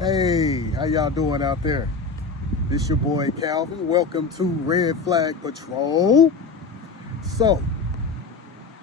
Hey, how y'all doing out there? This your boy Calvin. Welcome to Red Flag Patrol. So,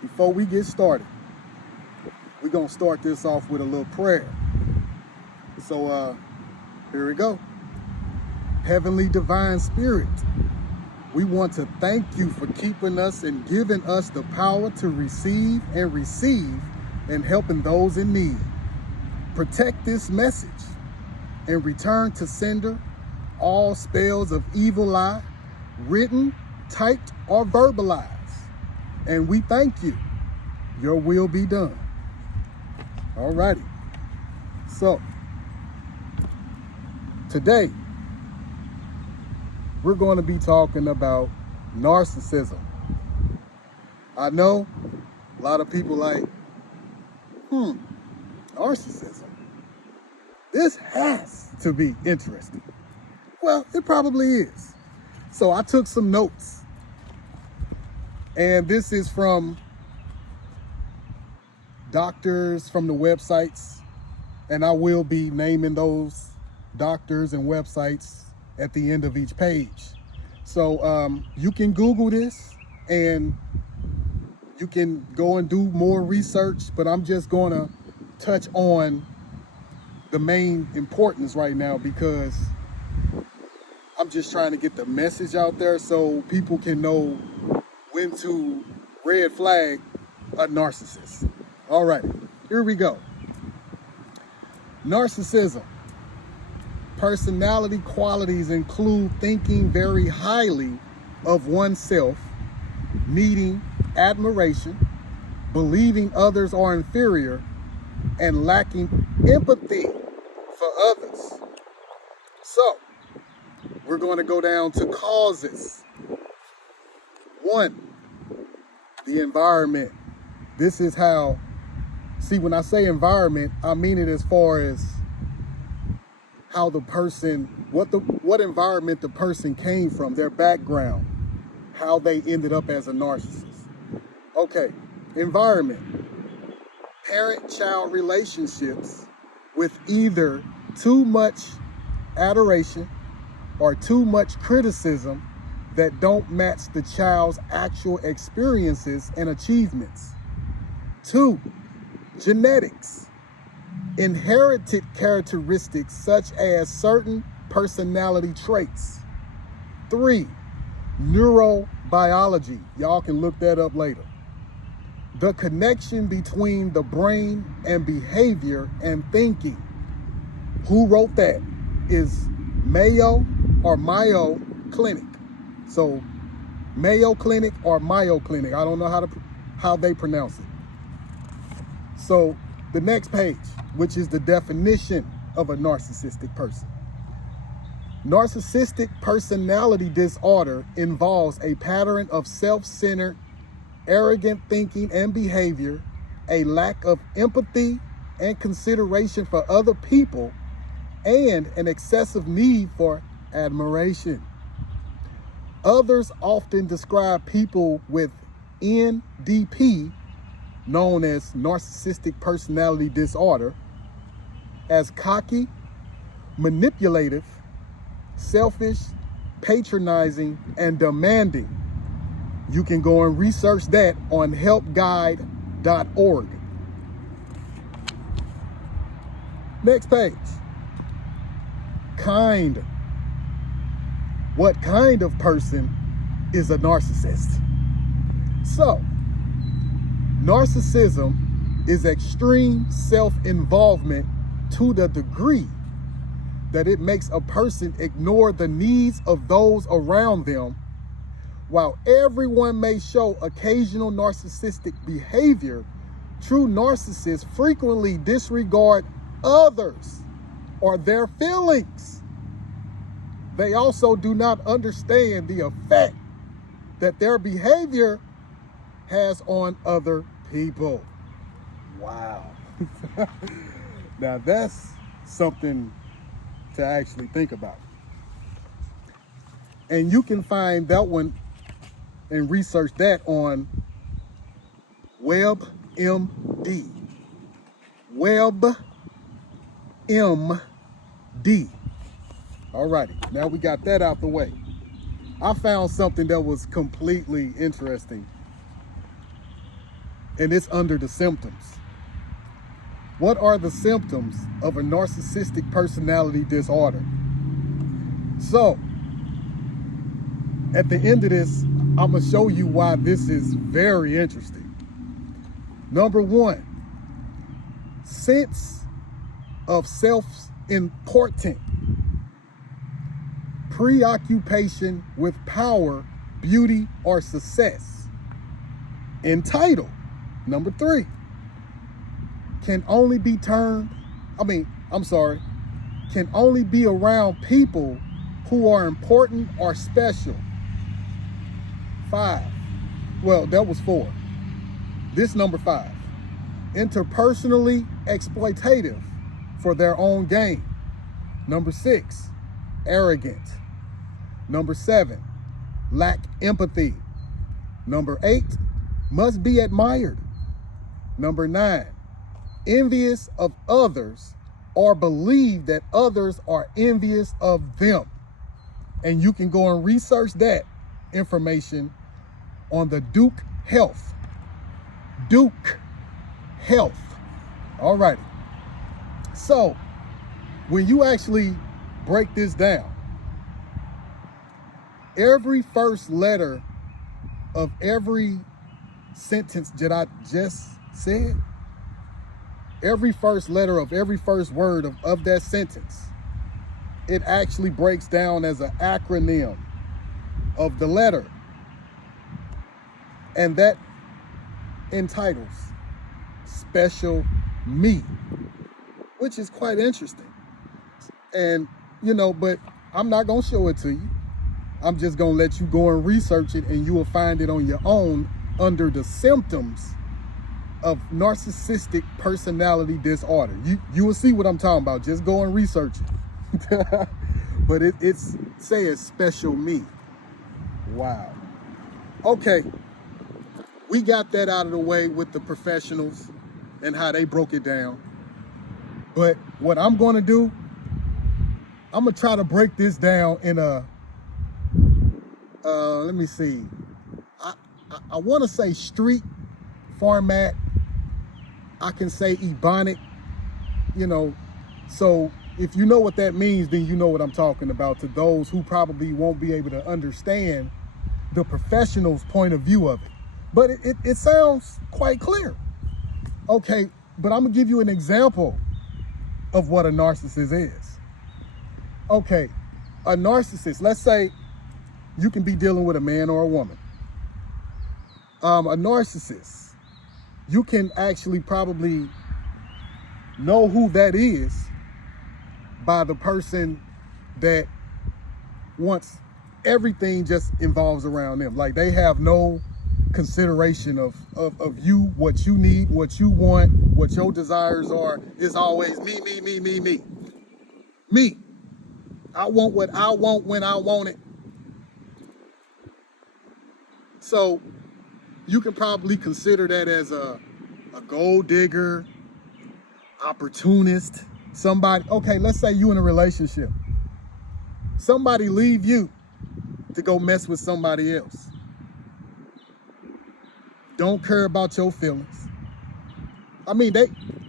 before we get started, we're gonna start this off with a little prayer. So, here we go. Heavenly Divine Spirit, we want to thank you for keeping us and giving us the power to receive and helping those in need. Protect this message and return to sender all spells of evil eye, written, typed, or verbalized. And we thank you. Your will be done. Alrighty. So, today, we're going to be talking about narcissism. I know a lot of people like, narcissism. This has to be interesting. Well, it probably is. So I took some notes. And this is from doctors from the websites. And I will be naming those doctors and websites at the end of each page. So you can Google this and you can go and do more research, but I'm just going to touch on the main importance right now because I'm just trying to get the message out there so people can know when to red flag a narcissist. All right, here we go. Narcissism. Personality qualities include thinking very highly of oneself, needing admiration, believing others are inferior, and lacking empathy for others. So, we're going to go down to causes. 1, the environment. This is how, see, when I say environment, I mean it as far as how the person, what environment the person came from, their background, how they ended up as a narcissist. Okay, environment. Parent-child relationships with either too much adoration or too much criticism that don't match the child's actual experiences and achievements. 2, genetics. Inherited characteristics such as certain personality traits. 3, neurobiology. Y'all can look that up later. The connection between the brain and behavior and thinking. Who wrote that? Is Mayo or Mayo Clinic. So Mayo Clinic or Mayo Clinic. I don't know how they pronounce it. So the next page, which is the definition of a narcissistic person. Narcissistic personality disorder involves a pattern of self-centered, arrogant thinking and behavior, a lack of empathy and consideration for other people, and an excessive need for admiration. Others often describe people with NDP, known as narcissistic personality disorder, as cocky, manipulative, selfish, patronizing, and demanding. You can go and research that on helpguide.org. Next page. Kind. What kind of person is a narcissist? So, narcissism is extreme self-involvement to the degree that it makes a person ignore the needs of those around them. While everyone may show occasional narcissistic behavior, true narcissists frequently disregard others or their feelings. They also do not understand the effect that their behavior has on other people. Wow. Now that's something to actually think about. And you can find that one and research that on WebMD. WebMD. D. Alrighty, now we got that out the way. I found something that was completely interesting, and it's under the symptoms. What are the symptoms of a narcissistic personality disorder? So, at the end of this, I'm going to show you why this is very interesting. Number one, sense of self-importance, preoccupation with power, beauty, or success. Entitled. Number three, can only be can only be around people who are important or special. 5. Well, that was 4. This number 5. Interpersonally exploitative for their own gain. Number 6. Arrogant. Number 7. Lack empathy. Number 8. Must be admired. Number 9. Envious of others or believe that others are envious of them. And you can go and research that information on the Duke Health. Duke Health. All righty. So when you actually break this down, every first letter of every sentence that I just said, every first letter of every first word of that sentence, it actually breaks down as an acronym of the letter. And that entitles Special Me, which is quite interesting. And, but I'm not going to show it to you. I'm just going to let you go and research it, and you will find it on your own under the symptoms of narcissistic personality disorder. You will see what I'm talking about. Just go and research it. But it says Special Me. Wow. Okay. We got that out of the way with the professionals and how they broke it down. But what I'm going to do, I'm going to try to break this down in a, let me see. I want to say street format. I can say Ebonic, so if you know what that means, then you know what I'm talking about, to those who probably won't be able to understand the professional's point of view of it. But it sounds quite clear. Okay, but I'm gonna give you an example of what a narcissist is. Okay, a narcissist, let's say you can be dealing with a man or a woman. A narcissist, you can actually probably know who that is by the person that wants everything just involves around them. Like they have no consideration of you, what you need, what you want, what your desires are. It's always me. Me. I want what I want when I want it. So you can probably consider that as a gold digger, opportunist, somebody. Okay, let's say you in a relationship. Somebody leave you to go mess with somebody else. Don't care about your feelings. I mean,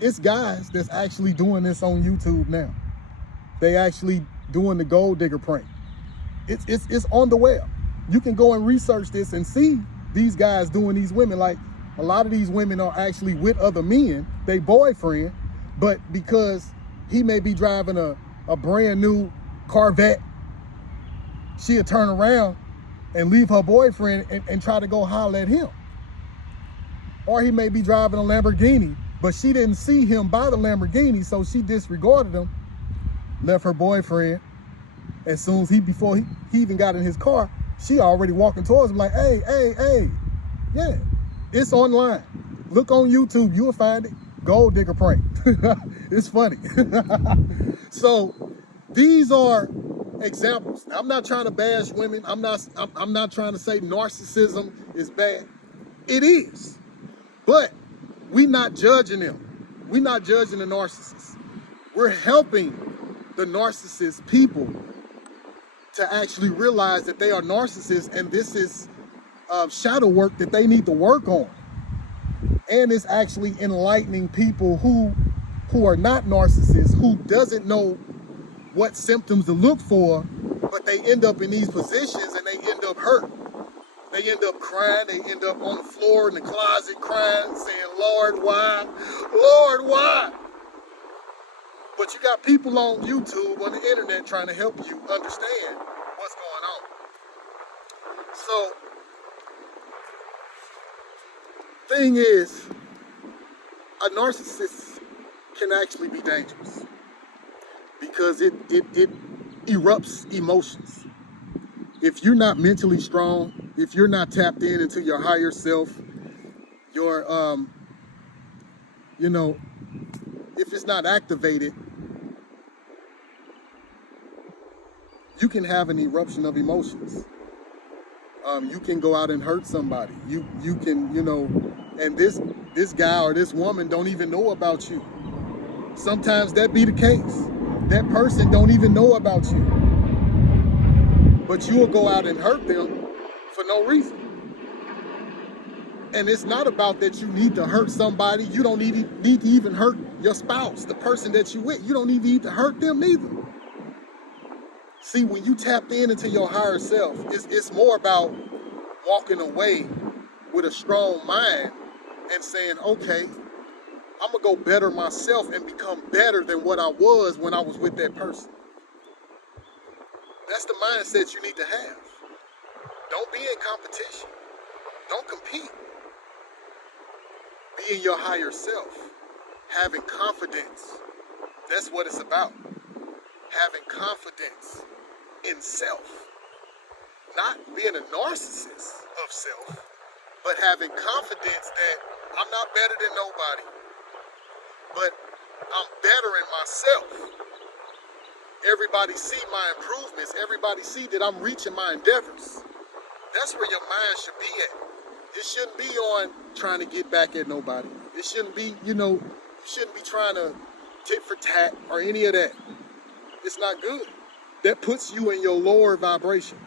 it's guys that's actually doing this on YouTube now. They actually doing the gold digger prank. It's on the web. You can go and research this and see these guys doing these women. Like a lot of these women are actually with other men, they boyfriend, but because he may be driving a brand new Corvette, she'll turn around and leave her boyfriend and try to go holler at him. Or he may be driving a Lamborghini, but she didn't see him buy the Lamborghini, so she disregarded him, left her boyfriend. As soon as before he even got in his car, she already walking towards him like, hey. Yeah, it's online. Look on YouTube, you'll find it. Gold digger prank. It's funny. So these are examples. I'm not trying to bash women. I'm not trying to say narcissism is bad. It is. But we're not judging them. We're not judging the narcissists. We're helping the narcissist people to actually realize that they are narcissists, and this is shadow work that they need to work on. And it's actually enlightening people who are not narcissists, who doesn't know what symptoms to look for, but they end up in these positions and they end up hurt. They end up crying, they end up on the floor in the closet crying, saying, Lord, why? Lord, why? But you got people on YouTube, on the internet, trying to help you understand what's going on. So, thing is, a narcissist can actually be dangerous because it erupts emotions. If you're not mentally strong, if you're not tapped into your higher self, your, if it's not activated, you can have an eruption of emotions. You can go out and hurt somebody. You can, and this guy or this woman don't even know about you. Sometimes that be the case. That person don't even know about you. But you will go out and hurt them for no reason. And it's not about that you need to hurt somebody. You don't need to even hurt your spouse, the person that you with. You don't even need to hurt them either. See, when you tapped into your higher self, it's more about walking away with a strong mind and saying, okay, I'm going to go better myself and become better than what I was when I was with that person. That's the mindset you need to have. Don't be in competition. Don't compete. Be in your higher self. Having confidence. That's what it's about. Having confidence in self. Not being a narcissist of self, but having confidence that I'm not better than nobody, but I'm better in myself. Everybody see my improvements. Everybody see that I'm reaching my endeavors. That's where your mind should be at. It shouldn't be on trying to get back at nobody. It shouldn't be, you shouldn't be trying to tit for tat or any of that. It's not good. That puts you in your lower vibration.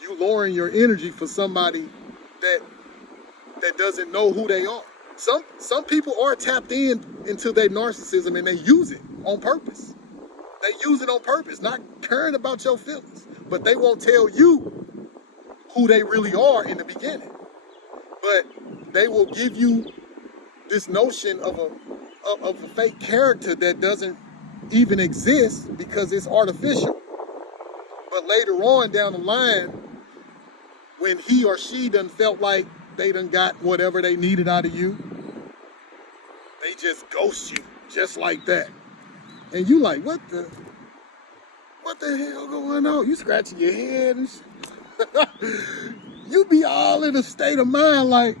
You lowering your energy for somebody that doesn't know who they are. Some people are tapped into their narcissism and they use it on purpose. They use it on purpose, not caring about your feelings. But they won't tell you who they really are in the beginning. But they will give you this notion of a fake character that doesn't even exist because it's artificial. But later on down the line, when he or she done felt like they done got whatever they needed out of you, they just ghost you just like that. And you like, what the hell going on? You scratching your head and you be all in a state of mind like,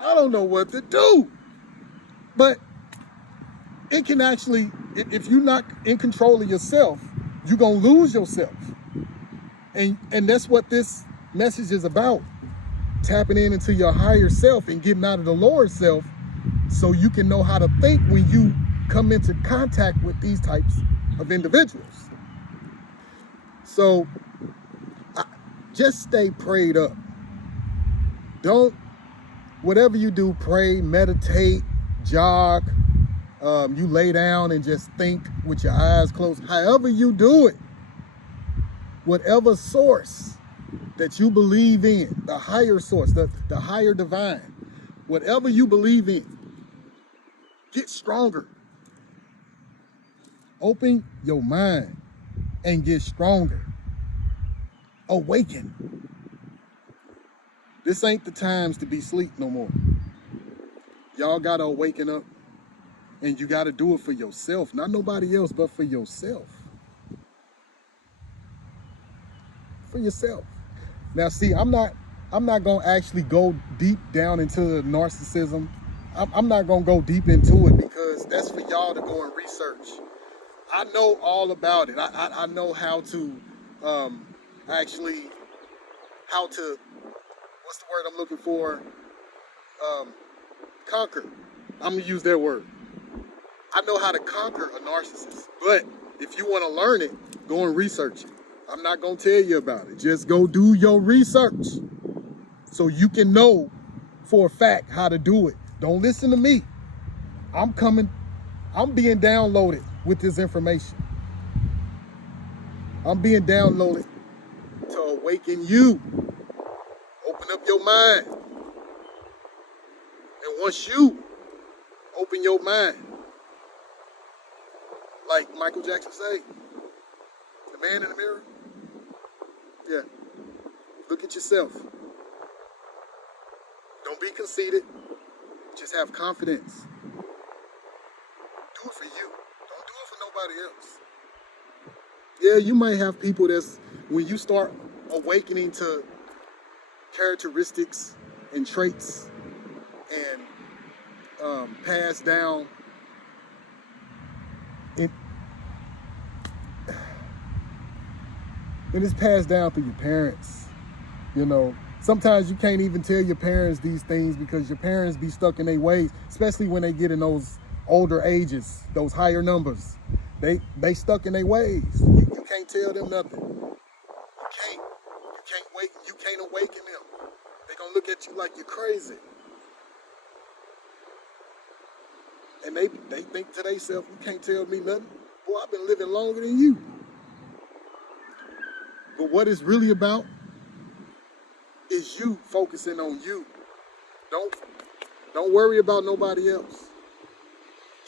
I don't know what to do. But it can actually, if you're not in control of yourself, you're going to lose yourself. And that's what this message is about. Tapping into your higher self and getting out of the lower self so you can know how to think when you come into contact with these types of individuals. So just stay prayed up. Don't, whatever you do, pray, meditate, jog, you lay down and just think with your eyes closed. However you do it, whatever source that you believe in, the higher source, the higher divine, whatever you believe in, get stronger. Open your mind and get stronger. Awaken. This ain't the times to be asleep no more. Y'all gotta awaken up, and you gotta do it for yourself, not nobody else, but for yourself. For yourself. Now, see, I'm not gonna actually go deep down into the narcissism. I'm not gonna go deep into it because that's for y'all to go and research. I know all about it. I know how to what's the word I'm looking for? Conquer. I'm gonna use that word. I know how to conquer a narcissist, but If you want to learn it, go and research it. I'm not going to tell you about it. Just go do your research so you can know for a fact how to do it. Don't listen to me. I'm being downloaded with this information. I'm being downloaded to awaken you. Open up your mind. And once you open your mind, like Michael Jackson say, the man in the mirror, yeah, look at yourself. Don't be conceited. Just have confidence. Do it for you. Don't do it for nobody else. Yeah, you might have people that's, when you start awakening to characteristics and traits and passed down, when it's passed down through your parents, you know, sometimes you can't even tell your parents these things because your parents be stuck in their ways, especially when they get in those older ages, those higher numbers. They stuck in their ways. You can't tell them nothing. You can't awaken them. They're gonna look at you like you're crazy. And they think to themselves, you can't tell me nothing. Boy, I've been living longer than you. But what it's really about is you focusing on you. Don't worry about nobody else.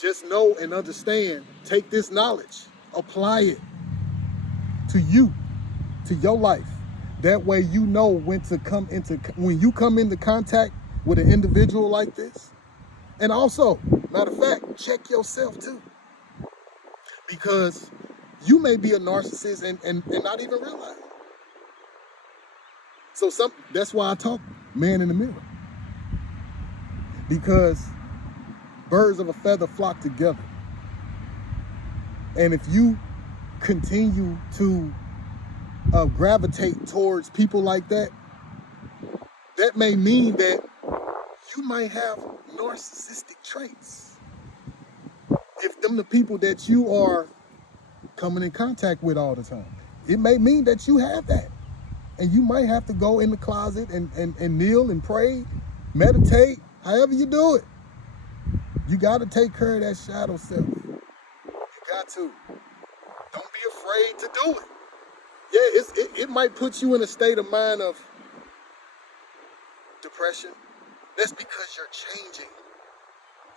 Just know and understand, take this knowledge, apply it to you, to your life. That way you know when you come into contact with an individual like this. And also, matter of fact, check yourself too. Because you may be a narcissist and not even realize it. So that's why I talk man in the mirror. Because birds of a feather flock together. And if you continue to gravitate towards people like that, that may mean that you might have narcissistic traits. If them the people that you are coming in contact with all the time, it may mean that you have that. And you might have to go in the closet and kneel and pray, meditate, however you do it. You got to take care of that shadow self. You got to. Don't be afraid to do it. Yeah, it might put you in a state of mind of depression. That's because you're changing.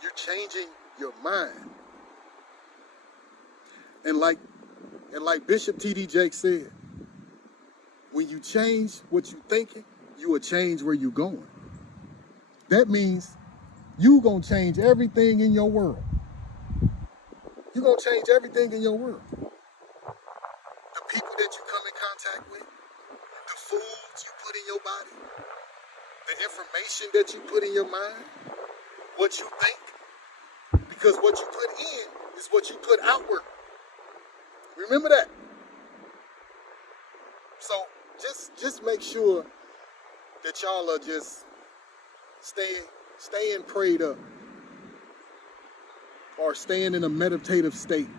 You're changing your mind. And like Bishop T.D. Jakes said, when you change what you're thinking, you will change where you're going. That means you're going to change everything in your world. You're going to change everything in your world. The people that you come in contact with, the foods you put in your body, the information that you put in your mind, what you think. Because what you put in is what you put outward. Remember that. So just make sure that y'all are just staying prayed up or staying in a meditative state,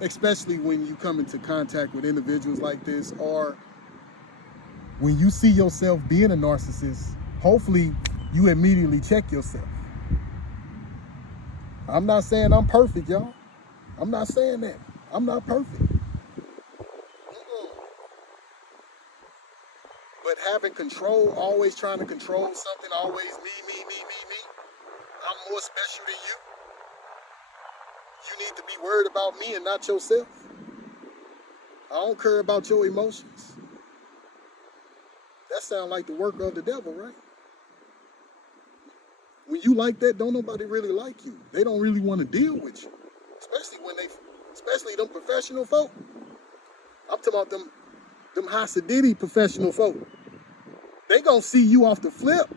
especially when you come into contact with individuals like this, or when you see yourself being a narcissist. Hopefully you immediately check yourself. I'm not saying I'm perfect, y'all. I'm not saying that. I'm not perfect. But having control, always trying to control something, always me. I'm more special than you. You need to be worried about me and not yourself. I don't care about your emotions. That sounds like the work of the devil, right? When you like that, don't nobody really like you. They don't really want to deal with you. Especially them professional folk. I'm talking about them Hasididi professional folk. They gonna see you off the flip.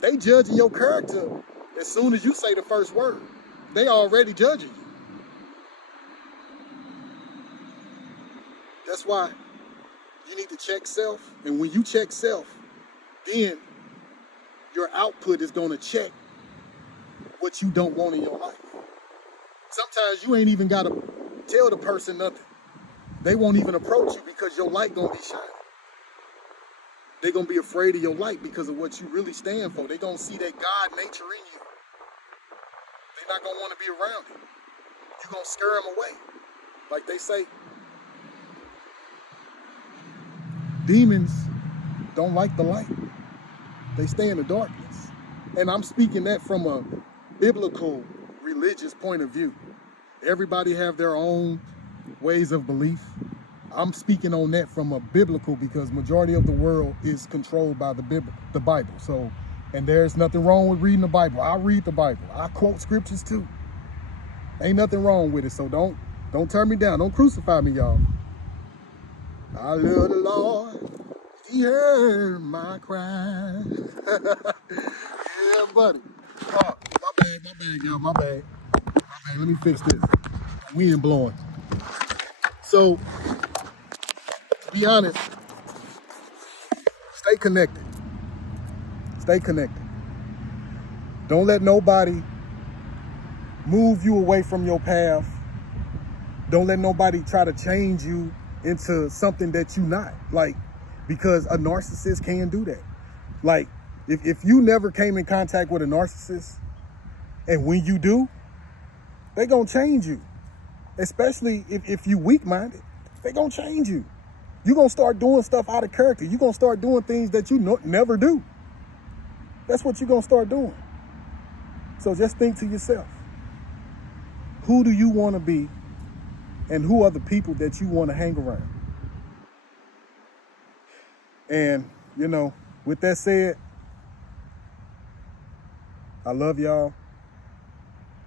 They judging your character as soon as you say the first word. They already judging you. That's why you need to check self. And when you check self, then your output is gonna check what you don't want in your life. Sometimes you ain't even gotta tell the person nothing. They won't even approach you because your light gonna be shining. They're gonna be afraid of your light because of what you really stand for. They're gonna see that God nature in you. They're not gonna want to be around it. You're gonna scare them away. Like they say, demons don't like the light. They stay in the darkness. And I'm speaking that from a biblical, religious point of view. Everybody have their own ways of belief. I'm speaking on that from a biblical because majority of the world is controlled by the Bible. So, and there's nothing wrong with reading the Bible. I read the Bible. I quote scriptures too. Ain't nothing wrong with it. So don't turn me down. Don't crucify me, y'all. I love the Lord. He heard my cry. Yeah, buddy. Oh, my bad, y'all. My bad. Let me fix this. Wind blowing. So, to be honest, stay connected. Stay connected. Don't let nobody move you away from your path. Don't let nobody try to change you into something that you're not. Like, because a narcissist can do that. Like, if you never came in contact with a narcissist, and when you do, they gonna change you. Especially if you weak-minded, they gonna change you. You're gonna start doing stuff out of character. You're gonna start doing things that you never do. That's what you're gonna start doing. So just think to yourself, who do you want to be and who are the people that you want to hang around? And, you know, with that said, I love y'all.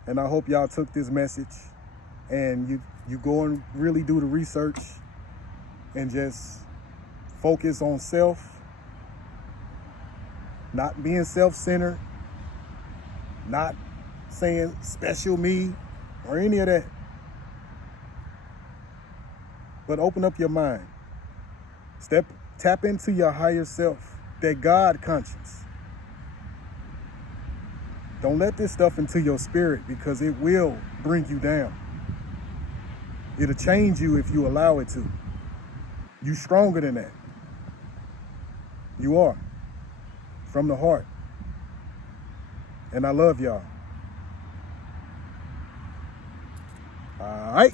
And I hope y'all took this message and you go and really do the research and just focus on self, not being self-centered, not saying special me or any of that. But open up your mind. Tap into your higher self, that God conscience. Don't let this stuff into your spirit because it will bring you down. It'll change you if you allow it to. You're stronger than that. You are. From the heart. And I love y'all. All right.